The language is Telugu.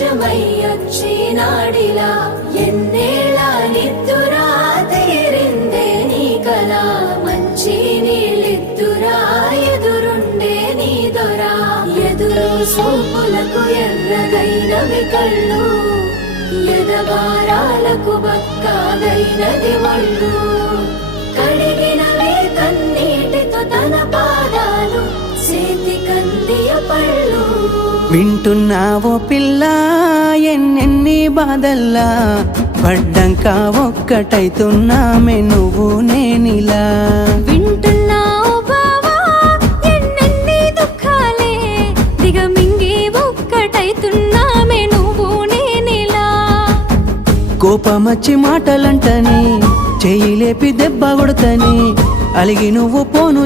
ప్రపంచమయ్యొచ్చినాడిలా ఎన్నేళ్ళ నిద్దురా తీరిందే నీ కల మంచి నీళ్ళిద్దురా ఎదురుండే నీ దొరా ఎదురు సూపులకు ఎర్రగైనవి కళ్ళు ఎదబారాలకు బక్కాగైనది ఒళ్ళు కడిగినవే కన్నీటితో తన పాదాలు చేతి కందియ పళ్ళు వింటున్నావో పిల్ల ఎన్నెన్ని బాధల్లా పడ్డంక ఒక్కటైతున్నామే నువ్వు నేనిలా వింటున్నావు బావా ఎన్నెన్ని దుఃఖాలే దిగమింగి ఒక్కటైతున్నామే నువ్వు నేనిలా కోపమచ్చి మాటలంటని చెయ్యి లేపి దెబ్బ కొడతని అలిగి నువ్వు పోను